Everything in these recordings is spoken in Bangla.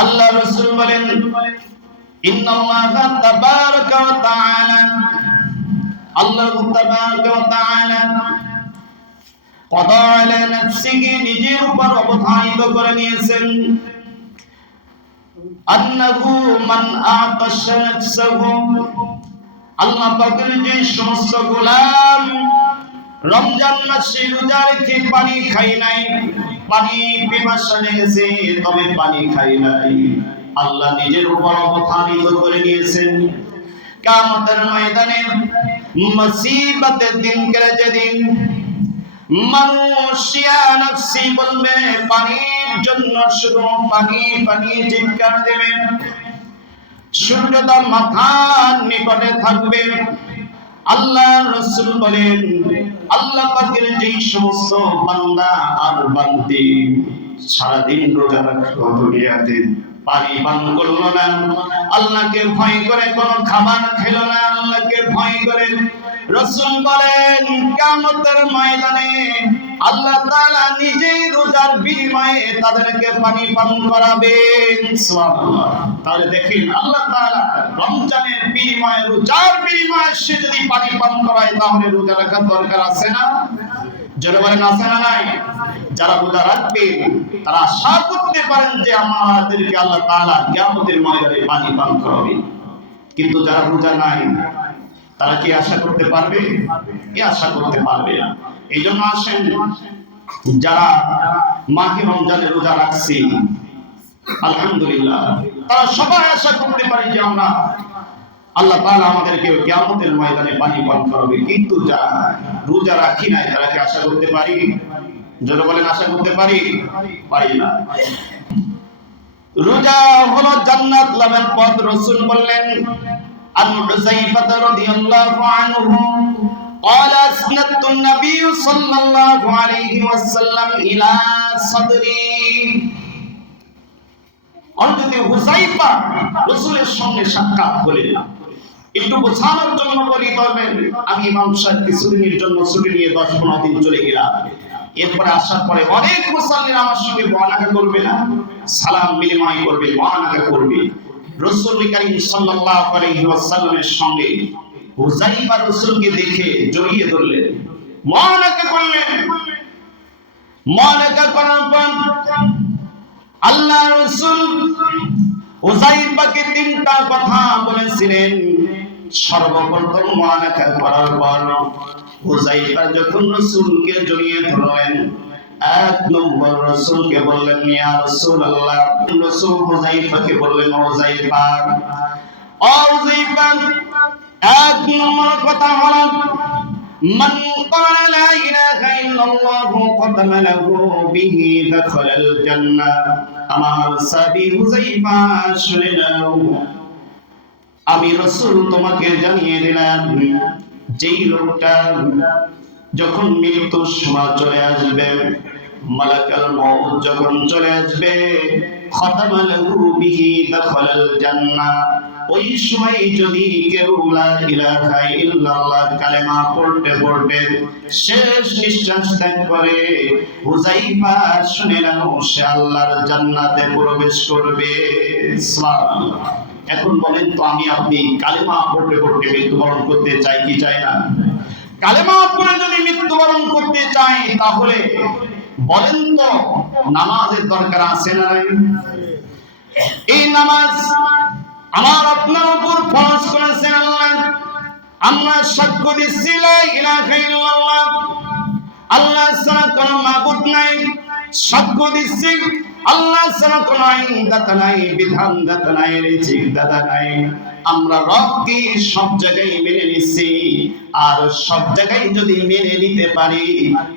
আল্লাহ রাসূল বলেন ইন্নাল্লাহা তাবারাকা ওয়া তাআলা আল্লাহ তাবারাকা ওয়া তাআলা কদা আলা নাফসিহি নিজের উপর অবধারিত করে নিয়েছেন আন্নাহু মান আতাশা নাফসাহু আল্লাহ পাকের যে সমস্ত গোলাম রমজান মাসে রোজা রেখে পানি খায় নাই, পানি পিপাসা লেগেছে তবে পানি খায় নাই, আল্লাহ নিজের উপর অবধারিত করে নিয়েছেন কিয়ামতের ময়দানে মুসিবতের দিন করে যেদিন মানুষ ইয়া নফসি বলবে, পানির জন্য শুধু পানি পানি চিৎকার দেবে, সূর্যটা মাথার নিকটে থাকবে। আল্লাহ রাসূল বলেন আল্লাহ পাকের যেই সমস্ত বান্দা আর বান্দি সারাদিন রোজা রাখলো, দুনিয়াতে পানি পান করলো না, আল্লাহকে ভয় করে কোনো খাবার খেলো না, আল্লাহকে ভয় করে, রাসূল বলেন কিয়ামতের ময়দানে আল্লাহ তাআলা নিজেই রোজার বিনিময়ে তাদেরকে পানি পান করাবেন। সুবহানাল্লাহ। তাহলে দেখেন আল্লাহ তাআলা রমজানের বিনিময়ে, রোজার বিনিময়ে সে যদি পানি পান করায় তাহলে রোজা রাখার দরকার আছে না? যারা বলেন আছে না নাই? যারা রোজা রাখবে তারা আশা করতে পারেন যে আমাদেরকে আল্লাহ তাআলা কিয়ামতের ময়দানে পানি পান করাবেন। কিন্তু যারা রোজা নাই তারা কি আশা করতে পারবে? কি আশা করতে পারবে না। এই জন্য আসেন যারা মাহে রমজানে রোজা রাখছি আলহামদুলিল্লাহ, তারা সবাই আশা করতে পারে যে আমরা আল্লাহ তাআলা আমাদেরকে কিয়ামতের ময়দানে পানি পান করাবে। কিন্তু যারা রোজা রাখি নাই তারা কি আশা করতে পারি? যারা বলেন আশা করতে পারি? পারি না। রোজা হলো জান্নাত লাভের পথ। রাসূল বললেন عن حذيفة رضي الله عنه قال أسندت النبي صلى الله عليه وسلم إلى صدري অর্থাৎ হুযায়ফা রাসূলের সঙ্গে সাক্ষাৎ করলেন। একটু বোঝানোর জন্য বলি, তবে আমি ইমাম সাহেব কিছুদিনের জন্য ছুটি নিয়ে 10-15 দিন চলে গেলাম। এরপরে আসার পরে অনেক মুসাল্লিরা আমার সঙ্গে মুআনাকা করবে না, সালাম বিনিময় করবে, মুআনাকা করবে। রাসূল করিম সাল্লাল্লাহু আলাইহি ওয়াসাল্লামের সঙ্গে হুযায়ফা রাসূলকে দেখে জড়িয়ে ধরলেন, মুআনাকা করলেন। মুআনাকা করার পর আল্লাহ রাসূল হুযায়ফাকে 3টা কথা বলেছিলেন। সর্বপ্রথম মুআনাকা করার পর হুযায়ফা যখন রাসূলকে জড়িয়ে ধরলেন, 1 নম্বর রাসূলকে বললেন ইয়া রাসূলুল্লাহ। রাসূল হুযায়ফাকে বললেন হুযায়ফা, ও হুযায়ফা, 1 নম্বর কথা হলো মান ক্বালা লা ইলাহা ইল্লাল্লাহু খাতামা লাহু বিহি দাখালাল জান্নাহ। আমার সাহাবী হুযায়ফা শুনে নাও, আমি রাসূল তোমাকে জানিয়ে দিলাম যেই লোকটা যখন মৃত্যুর সময় চলে আসবে, মালাকুল মউত যখন চলে আসবে, খাতামা লাহু বিহি দাখালাল জান্নাহ, ওই সময় যদি কেউ লা ইলাহা ইল্লাল্লাহ কালেমা পড়তে পড়তে শেষ নিঃশ্বাস ত্যাগ করে, হুযায়ফা শুনে নাও সে আল্লাহর জান্নাতে প্রবেশ করবে। সুবহানাল্লাহ। এখন বলেন তো আমি আপনি কালেমা পড়তে পড়তে মৃত্যুবরণ করতে চাই কি চাই না? কালেমা পড়ে যদি মৃত্যুবরণ করতে চাই তাহলে বলেন তো নামাজের দরকার আছে না নাই? এই নামাজ আমার আপনার উপর ফরজ করেছেন আল্লাহ। আমরা সাক্ষ্য দিচ্ছি লা ইলাহা ইল্লাল্লাহ, আল্লাহ ছাড়া কোনো মাবুদ নাই। সাক্ষ্য দিচ্ছি আল্লাহ ছাড়া কোনো আইনদাতা নাই, বিধানদাতা নাই, রিজিকদাতা নাই। আমরা রবকে সব জায়গায় মেনে নিচ্ছি, আর সব জায়গায় যদি মেনে নিতে পারি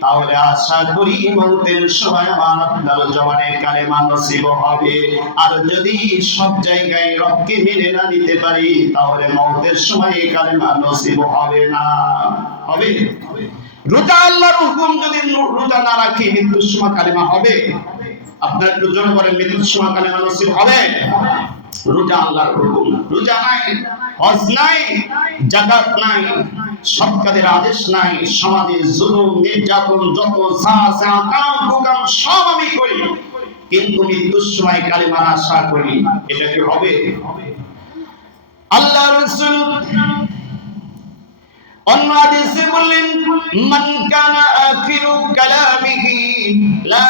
তাহলে আশা করি মওতের সময় আমার আপনার জবানে কালেমা নসিব হবে। আর যদি সব জায়গায় রবকে মেনে না নিতে পারি তাহলে মওতের সময় কালেমা নসিব হবে না। হবে? রোজা আল্লাহর হুকুম, যদি রোজা না রাখি মৃত্যুর সময় কালেমা হবে? আপনারা একটু জোরে বলেন, মৃত্যুর সময় কালেমা নসিব হবে? রোজা আল্লাহর হুকুম। রোজা নাই, হজ নাই, যাকাত নাই, সৎকারের আদেশ নাই, সমাজে জুলুম নির্যাতন যত যা আছে আকাম কুকাম সব আমি করি, কিন্তু মৃত্যুর সময় কালিমার আশা করি, এটা কি হবে? আল্লাহ রাসূল অন্য হাদিসে বললেন, মান কানা আখিরু কালামিহি লা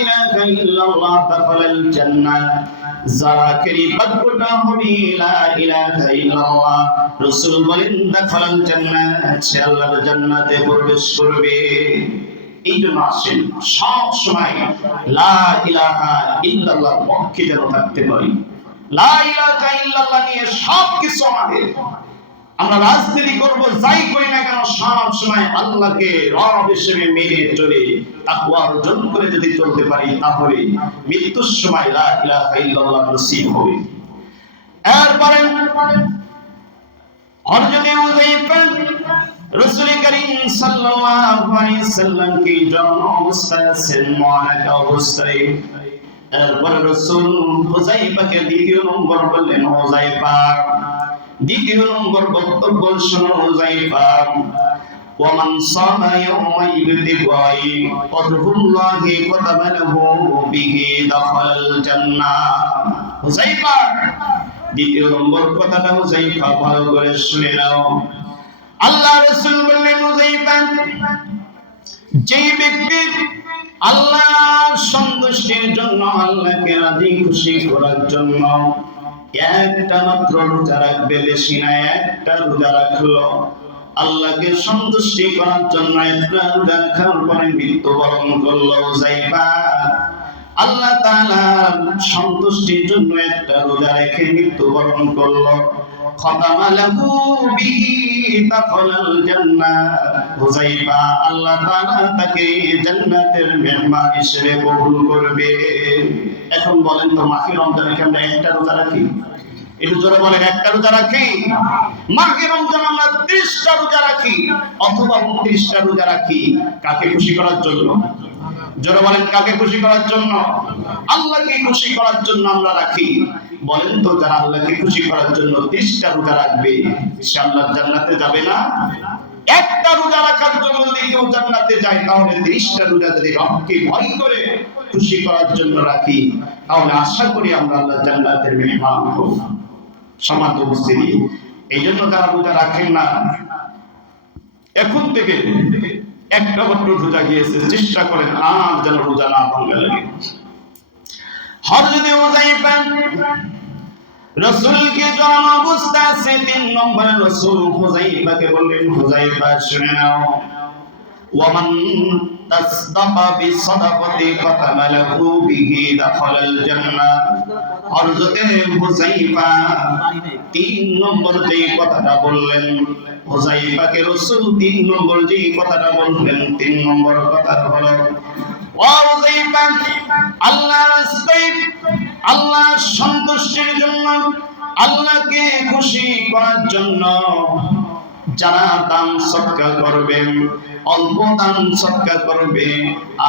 ইলাহা ইল্লাল্লাহ দাখালাল জান্নাহ, যারাকেরই বাক্যটা হবে লা ইলাহা ইল্লাল্লাহ, রাসূল বলেন দাখালাল জান্নাহ, সে আল্লাহর জান্নাতে প্রবেশ করবে। এই জন্য আসেন সব সময় লা ইলাহা ইল্লাল্লাহ পক্ষে যেন থাকতে পারি। লা ইলাহা ইল্লাল্লাহ নিয়ে সব কিছু আমাদের, আমরা রাজনীতি করব যাই করি না কেন সব সময় আল্লাহকে রব হিসেবে মেনে চলে তাকওয়া অর্জন করে যদি চলতে পারি, তাহলে মৃত্যুর সময় লা ইলাহা ইল্লাল্লাহ নসিব হবে। এরপরে হযরত হুযায়ফা রাসূল করিম সাল্লাল্লাহু আলাইহি সাল্লাম কি জন্ম অবস্থায় আছেন, মুআনাকা অবস্থায়। এরপর রাসূল হুযায়ফাকে দ্বিতীয় নম্বর বললেন, হুযায়ফা দ্বিতীয় নম্বর বক্তব্য শোনো হুযায়ফা, ওয়ামান সামা ইয়াওমা ইবতিগাই ওয়াজহুল্লাহি কাতাবা লাহু বিহি দাখালাল জান্নাহ। হুযায়ফা দ্বিতীয় নম্বর কথাটা হুযায়ফা ভালো করে শুনে নাও। আল্লাহ রাসূল বললেন, হুযায়ফা যে ব্যক্তি আল্লাহর সন্তুষ্টির জন্য, আল্লাহকে রাজি খুশি করার জন্য একটা মাত্র রোজা রাখবে, বেশি না একটা রোজা রাখলো, আল্লাহকে সন্তুষ্টি করার জন্য একটা রোজা রাখার পরে মৃত্যুবরণ করলো, হুযায়ফা আল্লাহ তাআলার সন্তুষ্টির জন্য একটা রোজা রেখে মৃত্যুবরণ করলো, খাতামা লাহু বিহি দাখালাল জান্নাহ, হুযায়ফা আল্লাহ তাআলা তাকে জান্নাতের মেহমান হিসেবে কবুল করবে। এখন বলেন তো মাহে রমজানে কি আমরা একটা রোজা রাখি? একটু জোরে বলেন, একটা রোজা রাখি? মাহে রমজান আমরা 30টা রোজা রাখি অথবা 29টা রোজা রাখি, কাকে খুশি করার জন্য? জোরে বলেন, কাকে খুশি করার জন্য? আল্লাহকে খুশি করার জন্য আমরা রাখি। বলেন তো যারা আল্লাহকে খুশি করার জন্য 30টা রোজা রাখবে, সে আল্লাহর জান্নাতে যাবে না? একটা রোজা রাখার জন্য যদি কেউ জান্নাতে যায়, তাহলে 30টা রোজা যদি রবকে ভয় করে খুশি করার জন্য রাখি, তাহলে আশা করি আমরা আল্লাহর জান্নাতের মেহমান হব। সম্মানিত উপস্থিতি, এই জন্য যারা রোজা রাখেন না, এখন থেকে একটা মাত্র রোজা গিয়েছে, চেষ্টা করেন আর যেন রোজা না ভাঙা লাগে। হযরত হুযায়ফা রাসূলকে জন অবস্থা আছে 3 নম্বরে রাসূল হুযায়ফাকে বললেন, হুযায়ফা শুনে নাও, ওয়ামান তাসদাকা বিসাদাকাতি কাতাবা লাহু বিহি দাখালাল জান্নাহ। হযরত হুযায়ফা 3 নম্বর যে কথাটা বললেন, হুযায়ফাকে রাসূল 3 নম্বর যে কথাটা বললেন, 3 নম্বর কথা হলো, ও হুযায়ফা আল্লাহর রাস্তায় আল্লাহর সন্তুষ্টির জন্য, আল্লাহকে খুশি করার জন্য যারা দান সদকা করবে, অল্প দান সদকা করবে,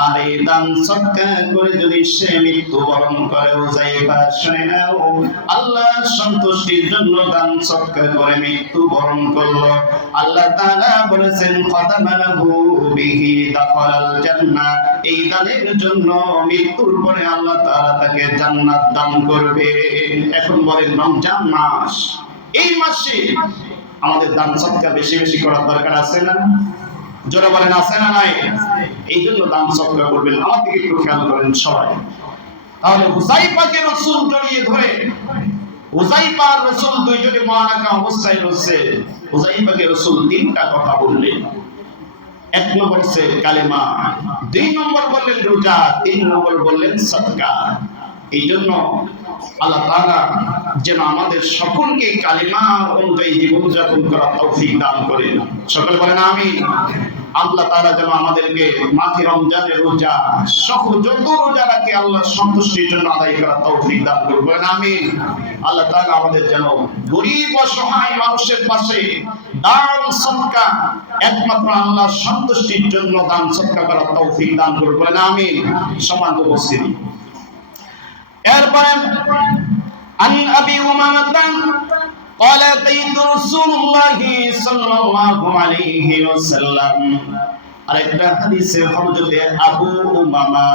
আর এই দান সদকা করে যদি সে মৃত্যুবরণ করে, হুযায়ফা শুনে নাও, আল্লাহর সন্তুষ্টির জন্য দান সদকা করে মৃত্যুবরণ করলো, আল্লাহ তাআলা বলেছেন খাতামা লাহু বিহি দাখালাল জান্নাহ, এই দানের জন্য মৃত্যুর পরে আল্লাহ তাআলা তাকে জান্নাত দান করবে। এখন বলেন রমজান মাস, এই মাসে আমাদের দান সদকা বেশি বেশি করার দরকার আছে না? জোরে বলেন, আছে না নাই? এই জন্য দান সদকা করবেন। আমার দিকে একটু খেয়াল করেন সবাই। তাহলে হুযায়ফাকে রাসূল জড়িয়ে ধরে, হুযায়ফা আর রাসূল দুইজনে মুআনাকা অবস্থায় রয়েছে, হুযায়ফাকে রাসূল 3টা কথা বললেন। 1 নম্বর হচ্ছে কালেমা, 2 নম্বর বললেন রোজা, 3 নম্বর বললেন সাদকা। এই জন্য আল্লাহ তাআলা যেন আমাদের সকলকে কালিমা অনুযায়ী জীবনযাপন করার তৌফিক দান করেন। সকলে বলেন আমিন। আল্লাহ তাআলা যেন আমাদেরকে মাহে রমজানের রোজা সহ যত রোজা রাখে আল্লাহর সন্তুষ্টির জন্য আদায় করার তৌফিক দান করুন। বলেন আমিন। আল্লাহ তাআলা আমাদের যেন গরীব অসহায় মানুষের পাশে দান সদকা একমাত্র আল্লাহর সন্তুষ্টির জন্য দান সদকা করার তৌফিক দান করুন। বলেন আমিন। সম্মানিত উপস্থিতি, এরপরে عن أبي أمامة قال أتيت رسول الله صلى الله عليه وسلم আরেকটা হাদিসে হযরত আবু উমামা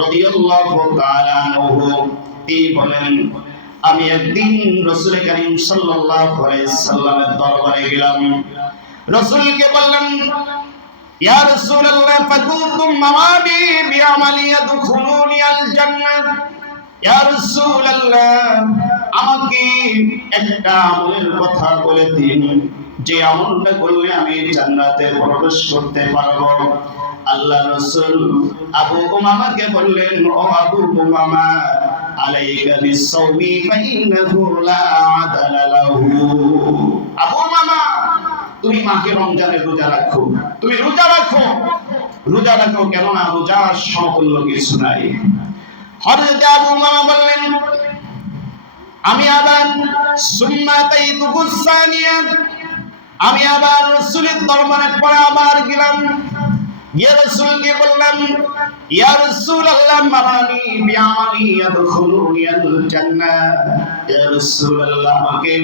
রাদিয়াল্লাহু তাআলা আনহু তিনি বলেন, আমি একদিন রাসূল করিম সাল্লাল্লাহু আলাইহি সাল্লামের দরবারে গেলাম। রাসূলকে বললাম, ইয়া রাসূলুল্লাহ ফাকুতুম মাওয়াবি বিআমালি ইয়াদখুলুনি আল জান্নাহ। ইয়া রাসূলুল্লাহ, আমাকে একটা আমলের কথা বলে দিন, যে আমলটা করলে আমি জান্নাতে প্রবেশ করতে পারবো। আল্লাহ রাসূল আবু উমামাকে বললেন, ও আবু উমামা, আলাইকা বিস-সাওমি ফাইন্নাহু লা আদালা লাহু। আবু উমামা, তুমি মাহে রমজানের রোজা রাখো, তুমি রোজা রাখো, রোজা রাখো, কেননা রোজার সমতুল্য কিছু নাই। হযরত আবু উমামা বললেন, আমি আবার সুন্নাতাইতু গুসানিয়া, আমি আবার রাসূলের দরবারে পরে আবার গেলাম। ইয়া রাসূলকে বললাম, ইয়া রাসূলুল্লাহ মারানি বিআমালি ইয়াদখুলুনি আল জান্নাহ। ইয়া রাসূলুল্লাহ, আমাকে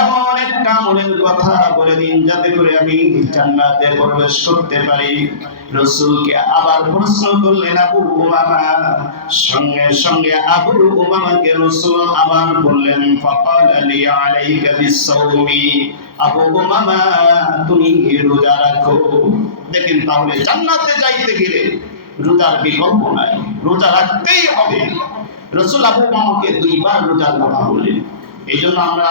এমন একটা আমলের কথা বলে দিন যাতে করে আমি জান্নাতে প্রবেশ করতে পারি। রাসূলকে আবার প্রশ্ন করলেন আবু উমামা। সঙ্গে সঙ্গে আবু উমামাকে রাসূল আবার বললেন, ফাকালা লি আলাইকা বিস-সাওমি। আবু উমামা, তুমি রোজা রাখো। দেখেন, তাহলে জান্নাতে যাইতে গেলে রোজার বিকল্প নাই, রোজা রাখতেই হবে। রাসূল আবু উমামাকে দুইবার রোজার কথা বললেন। এই জন্য আমরা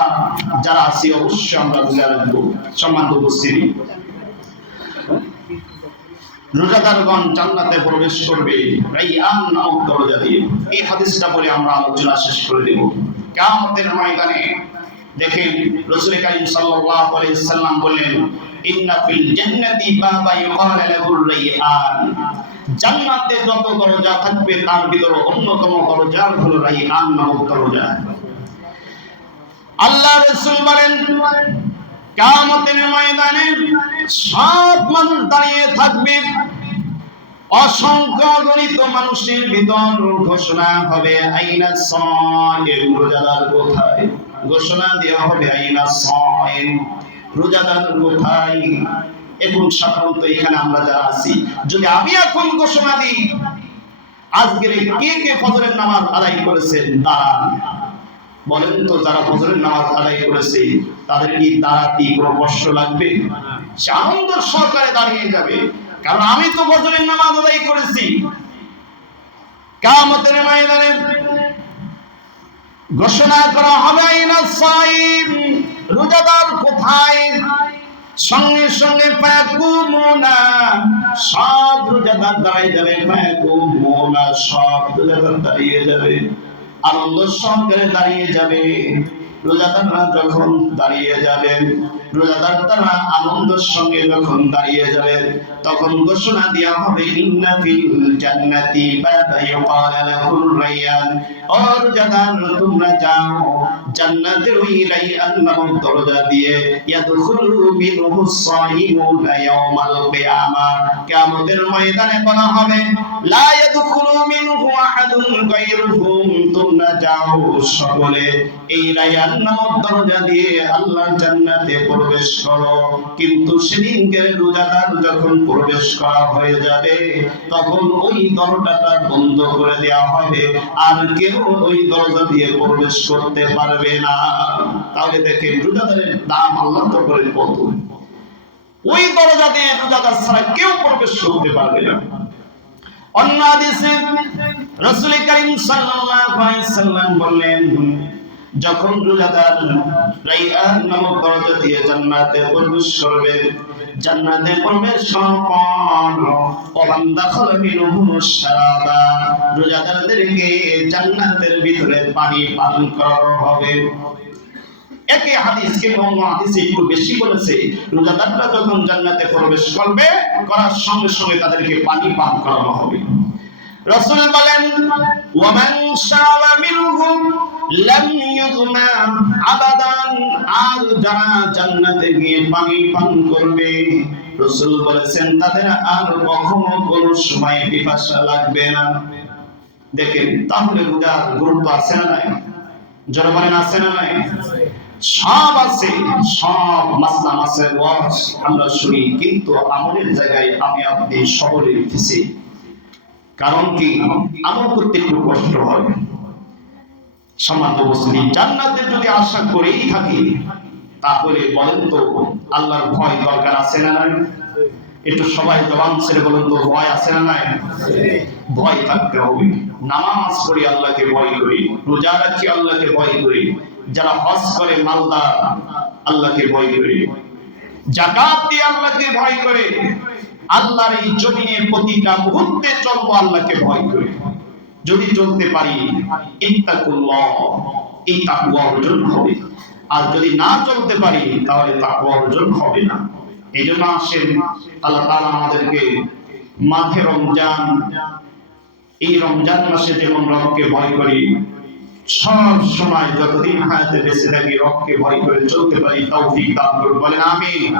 যারা আছি অবশ্যই আমরা রোজা রাখবো। সম্মানিত উপস্থিতি, রোজাদারগণ জান্নাতে প্রবেশ করবে রাইয়ান নামক দরজা দিয়ে। এই হাদিসটা বলে আমরা আলোচনা শেষ করে দেব। কিয়ামতের ময়দানে দেখেন, রাসূল কারীম সাল্লাল্লাহু আলাইহি সাল্লাম বললেন, ইন্না ফিল জান্নাতি বাবা ইউকাল লাহুর রাইয়ান। জান্নাতে যত দরজা থাকবে তার ভিতরে অন্যতম দরজা হলো রাইয়ান নামক দরজা। আল্লাহ রাসূল বলেন, কিয়ামতের ময়দানে সব মানুষ দাঁড়িয়ে থাকবে, অসংখ্য গণিত মানুষের ভিতর ঘোষণা হবে, আইনা সাইম, রোজাদার কোথায়? ঘোষণা দেওয়া হবে, আইনা সাইম, রোজাদার কোথায়? এখন সাধারণত এখানে আমরা যারা আছি, যদি আমি এখন ঘোষণা দিই আজকের কে কে ফজরের নামাজ আদায় করেছেন দাঁড়ান, বলেন তো, যারা ফজরের নামাজ আদায় করেছে তাদের কি দাঁড়াতে কোনো কষ্ট লাগবে? সে আনন্দ সহকারে দাঁড়িয়ে যাবে, কারণ আমি তো ফজরের নামাজ আদায় করেছি। কিয়ামতের ময়দানে ঘোষণা করা হবে, আইনা সাইম, রোজাদার কোথায়? সঙ্গে সঙ্গে ফায়াকুমুনা, সব রোজাদার দাঁড়িয়ে যাবে, ফায়াকুমুনা, সব রোজাদার দাঁড়িয়ে যাবে, আনন্দ সহকারে দাঁড়িয়ে যাবে। রোজাদাররা যখন দাঁড়িয়ে যাবেন, রোজাদার তারা আনন্দের সঙ্গে যখন দাঁড়িয়ে যাবে, তখন ঘোষণা দেওয়া হবে, ইন্না ফিল জান্নাতি বাবা ইউকাল লাহুর রাইয়ান। ও রোজাদার, তোমরা যাও জান্নাতের ওই রাইয়ান নামক দরজা দিয়ে, ইয়াদখুলু মিনহু সাইমুনা ইয়াওমাল কিয়ামাহ। কিয়ামতের ময়দানে বলা হবে, লা ইয়াদখুলু মিনহু আহাদুন গায়রুহুম, তোমরা যাও সকলে এই রাইয়ান নামক দরজা দিয়ে আল্লাহর জান্নাতে প্রবেশ করো। কিন্তু সেদিনকে রোজাদার যখন প্রবেশ করা হয়ে যাবে, তখন ওই দরজাটা বন্ধ করে দেওয়া হবে, আর কেউ ওই দরজা দিয়ে প্রবেশ করতে পারবে না। তাহলে দেখেন, রোজাদারের দাম আল্লাহ তো করেন কত। ওই দরজা দিয়ে রোজাদার ছাড়া কেউ প্রবেশ করতে পারবে না। অন্য হাদিসে রাসূল কারীম সাল্লাল্লাহু আলাইহি সাল্লাম বললেন, যখন রোজাদার রাইয়ান নামক দরজা দিয়ে জান্নাতে প্রবেশ করবে, জান্নাতে প্রবেশ করার পর বান্দা খালা মিনহু শারাবা, রোজাদারদেরকে জান্নাতের ভিতরে পানি পান করানো হবে। একই হাদিসকে অন্য হাদিসে একটু বেশি বলেছে, রোজাদাররা যখন জান্নাতে প্রবেশ করবে, করার সঙ্গে সঙ্গে তাদেরকে পানি পান করানো হবে। রাসূল বলেন, ওয়ামান শারা মিনহুম লাম ইউযমা আবাদান, আর যারা জান্নাতে গিয়ে পানি পান করবে, রাসূল বলেছেন তাদের আর কখনো কোনো সময় পিপাসা লাগবে না। দেখেন, তাহলে রোজার গুরুত্ব আছে না নাই? যারা বলেন আছে না নাই? সব আছে, সব মাসলা মাসের ওয়াজ আমরা শুনি, কিন্তু আমলের জায়গায় আমি আপনি সবলে উঠেছি। কারণ কি? আমল করতে একটু কষ্ট হয়। সম্মানিত মুসলিম, জান্নাতের যদি আশা করেই থাকি, তাহলে বলেন তো আল্লাহর ভয় দরকার আছে না নাই? একটু সবাই জবান ছেড়ে বলুন তো, ভয় আছে না নাই? ভয় থাকতে হবে। নামাজ পড়ি আল্লাহকে ভয় করি, রোজা রাখি আল্লাহকে ভয় করি, যারা হজ করে মালদার আল্লাহকে ভয় করি, যাকাত দিয়ে আল্লাহকে ভয় করে, আল্লাহর এই জমিনের প্রতিটা মুহূর্তে চলবো আল্লাহকে ভয় করে। যদি চলতে পারি, ইত্তাকুল্লাহ, এই তাকওয়া অর্জন হবে। আর যদি না চলতে পারি, তাহলে তাকওয়া অর্জন হবে না। এই জন্য আসেন, আল্লাহ তাআলা আমাদেরকে মাঝে রমজান, এই রমজান মাসে যেমন রবকে ভয় করি, সব সময় যতদিন হায়াতে বেঁচে থাকি রবকে ভয় করে চলতে পারি, তৌফিক দান করুন। বলেন আমিন।